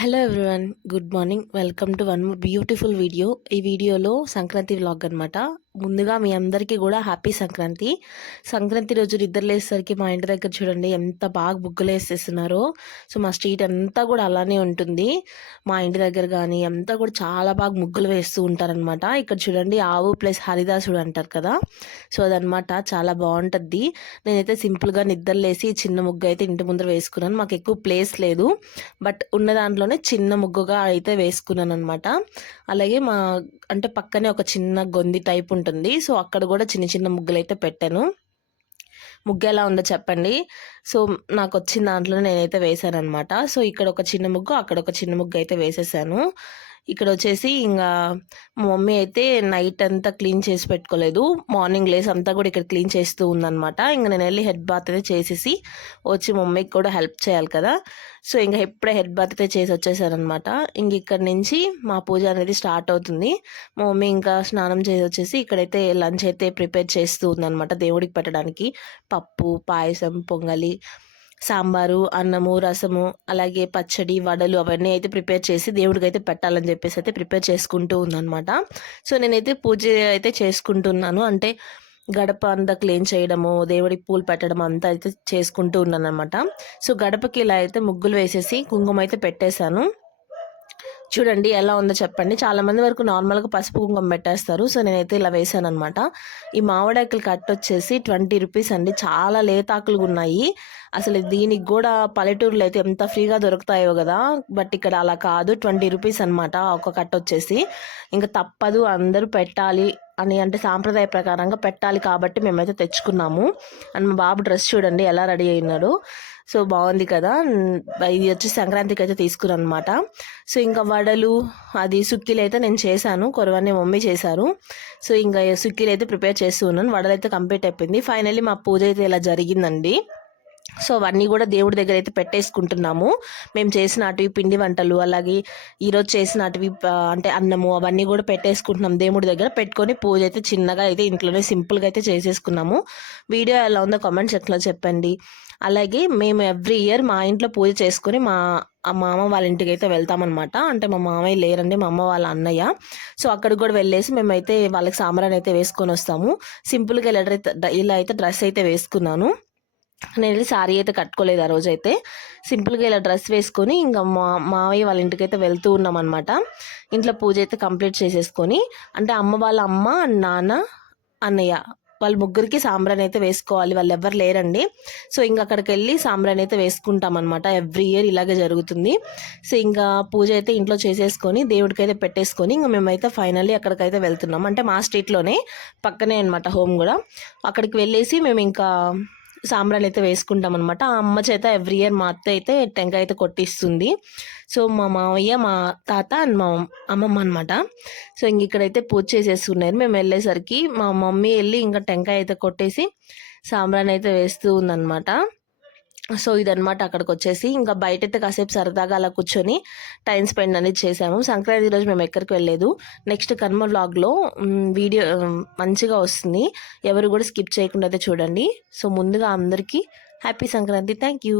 Hello everyone good morning welcome to one beautiful video ఈ వీడియోలో Sankranti vlog అనమాట ముందుగా మీ అందరికీ కూడా హ్యాపీ సంక్రాంతి. సంక్రాంతి రోజు నిద్ర లేసేసరికి మా ఇంటి దగ్గర చూడండి ఎంత బాగా బుగ్గలు వేసేస్తున్నారో. సో మా స్ట్రీట్ అంతా కూడా అలానే ఉంటుంది. మా ఇంటి దగ్గర కానీ అంతా కూడా చాలా బాగా ముగ్గులు వేస్తూ ఉంటారనమాట ఇక్కడ చూడండి ఆవు ప్లస్ హరిదాసుడు అంటారు కదా. సో అదనమాట చాలా బాగుంటుంది నేనైతే సింపుల్గా నిద్ర లేసి చిన్న ముగ్గు అయితే ఇంటి ముందర వేసుకున్నాను. మాకు ఎక్కువ ప్లేస్ లేదు. బట్ ఉన్న దాంట్లోనే చిన్న ముగ్గుగా అయితే వేసుకున్నాను అనమాట అలాగే మా అంటే పక్కనే ఒక చిన్న గొంది టైప్ ఉంటుంది. సో అక్కడ కూడా చిన్న చిన్న ముగ్గులు అయితే పెట్టాను. ముగ్గు ఎలా ఉందో చెప్పండి. సో నాకు వచ్చిన దాంట్లో నేనైతే వేసాను అనమాట సో ఇక్కడ ఒక చిన్న ముగ్గు అక్కడ ఒక చిన్న ముగ్గు అయితే వేసేసాను. ఇక్కడ వచ్చేసి ఇంకా మా మమ్మీ అయితే నైట్ అంతా క్లీన్ చేసి పెట్టుకోలేదు. మార్నింగ్ లేస్ అంతా కూడా ఇక్కడ క్లీన్ చేస్తూ ఉందన్నమాట. ఇంకా నేను వెళ్ళి హెడ్ బాత్ అయితే చేసేసి వచ్చి మమ్మీకి కూడా హెల్ప్ చేయాలి కదా. సో ఇంకా ఎప్పుడే హెడ్ బాత్ అయితే చేసి వచ్చేసారనమాట ఇంక ఇక్కడ నుంచి మా పూజ అనేది స్టార్ట్ అవుతుంది. మా మమ్మీ ఇంకా స్నానం చేసి వచ్చేసి ఇక్కడైతే లంచ్ అయితే ప్రిపేర్ చేస్తూ ఉందన్నమాట దేవుడికి పెట్టడానికి. పప్పు పాయసం పొంగలి సాంబారు అన్నము రసము అలాగే పచ్చడి వడలు అవన్నీ అయితే ప్రిపేర్ చేసి దేవుడికి అయితే పెట్టాలని చెప్పేసి అయితే ప్రిపేర్ చేసుకుంటూ ఉందన్నమాట. సో నేనైతే పూజ అయితే చేసుకుంటున్నాను. అంటే గడప అంతా క్లీన్ చేయడము దేవుడికి పూలు పెట్టడం అంతా అయితే చేసుకుంటూ ఉన్నాను అనమాట సో గడపకి ఇలా అయితే ముగ్గులు వేసేసి కుంకుమ అయితే పెట్టేశాను. చూడండి ఎలా ఉందో చెప్పండి. చాలా మంది వరకు నార్మల్గా పసుపు కుంకుమ పెట్టేస్తారు. సో నేనైతే ఇలా వేసాను అనమాట ఈ మామిడాకులు కట్ వచ్చేసి ట్వంటీ రూపీస్ అండి. చాలా లేతాకులు ఉన్నాయి. అసలు దీనికి కూడా పల్లెటూరులో అయితే ఎంత ఫ్రీగా దొరుకుతాయో కదా. బట్ ఇక్కడ అలా కాదు. ట్వంటీ రూపీస్ అనమాట ఒక కట్ వచ్చేసి. ఇంకా తప్పదు. అందరూ పెట్టాలి అని అంటే సాంప్రదాయ ప్రకారంగా పెట్టాలి కాబట్టి మేమైతే తెచ్చుకున్నాము. అండ్ మా బాబు డ్రెస్ చూడండి ఎలా రెడీ అయినాడు. సో బాగుంది కదా. ఇది వచ్చి సంక్రాంతికి అయితే తీసుకున్నాను అనమాట సో ఇంకా వడలు అది సుక్కిలు అయితే నేను చేశాను. కొరవన్నీ మమ్మీ చేశారు. సో ఇంకా సుక్కిలు అయితే ప్రిపేర్ చేస్తూ ఉన్నాను. వడలు అయితే కంప్లీట్ అయిపోయింది. ఫైనల్లీ మా పూజ అయితే ఇలా జరిగిందండి. సో అవన్నీ కూడా దేవుడి దగ్గర అయితే పెట్టేసుకుంటున్నాము. మేము చేసినటివి పిండి వంటలు అలాగే ఈరోజు చేసినటివి అంటే అన్నము అవన్నీ కూడా పెట్టేసుకుంటున్నాం దేవుడి దగ్గర. పెట్టుకొని పూజ అయితే చిన్నగా అయితే ఇంట్లోనే సింపుల్గా అయితే చేసేసుకున్నాము. వీడియో ఎలా ఉందో కామెంట్ సెక్షన్లో చెప్పండి. అలాగే మేము ఎవ్రీ ఇయర్ మా ఇంట్లో పూజ చేసుకొని మా మా అమ్మ వాళ్ళ ఇంటికి అయితే వెళ్తామన్నమాట. అంటే మా మామయ్య లేరండి మా అమ్మ వాళ్ళ అన్నయ్య. సో అక్కడికి కూడా వెళ్ళేసి మేమైతే వాళ్ళకి సాంబ్రాన్ని అయితే వేసుకొని వస్తాము. సింపుల్గా ఇలా ఇలా అయితే డ్రెస్ అయితే వేసుకున్నాను. నేను వెళ్ళి శారీ అయితే కట్టుకోలేదు ఆ రోజు అయితే సింపుల్గా ఇలా డ్రెస్ వేసుకొని ఇంకా మా మావయ్య వాళ్ళ ఇంటికి అయితే వెళ్తూ ఉన్నామన్నమాట. ఇంట్లో పూజ అయితే కంప్లీట్ చేసేసుకొని అంటే అమ్మ వాళ్ళ అమ్మ నాన్న అన్నయ్య వాళ్ళ ముగ్గురికి సాంబ్రాన్ అయితే వేసుకోవాలి. వాళ్ళు ఎవరు లేరండి. సో ఇంకా అక్కడికి వెళ్ళి సాంబ్రాన్ అయితే వేసుకుంటాం అనమాట ఎవ్రీ ఇయర్ ఇలాగే జరుగుతుంది. సో ఇంకా పూజ అయితే ఇంట్లో చేసేసుకొని దేవుడికి అయితే పెట్టేసుకొని ఇంకా మేమైతే ఫైనల్లీ అక్కడికైతే వెళ్తున్నాం. అంటే మా స్ట్రీట్లోనే పక్కనే అనమాట హోమ్ కూడా. అక్కడికి వెళ్ళేసి మేము ఇంకా సాంబ్రాలు అయితే వేసుకుంటాం అనమాట ఆ అమ్మ చేత ఎవ్రీ ఇయర్ మా అత్త అయితే టెంకాయ అయితే కొట్టిస్తుంది. సో మా మావయ్య మా తాత అండ్ మా అమ్మమ్మ అనమాట సో ఇంక ఇక్కడైతే పూజ చేసేసుకున్నారు మేము వెళ్ళేసరికి మా మమ్మీ వెళ్ళి ఇంకా టెంకాయ అయితే కొట్టేసి సాంబ్రాన్ని అయితే వేస్తూ ఉందన్నమాట. సో ఇదనమాట అక్కడికి వచ్చేసి ఇంకా బయట అయితే కాసేపు సరదాగా అలా కూర్చొని టైం స్పెండ్ అనేది చేసాము. సంక్రాంతి రోజు మేము ఎక్కడికి వెళ్ళలేదు. నెక్స్ట్ కర్మ వ్లాగ్లో వీడియో మంచిగా వస్తుంది. ఎవరు కూడా స్కిప్ చేయకుండా అయితే చూడండి. సో ముందుగా అందరికీ హ్యాపీ సంక్రాంతి. Thank you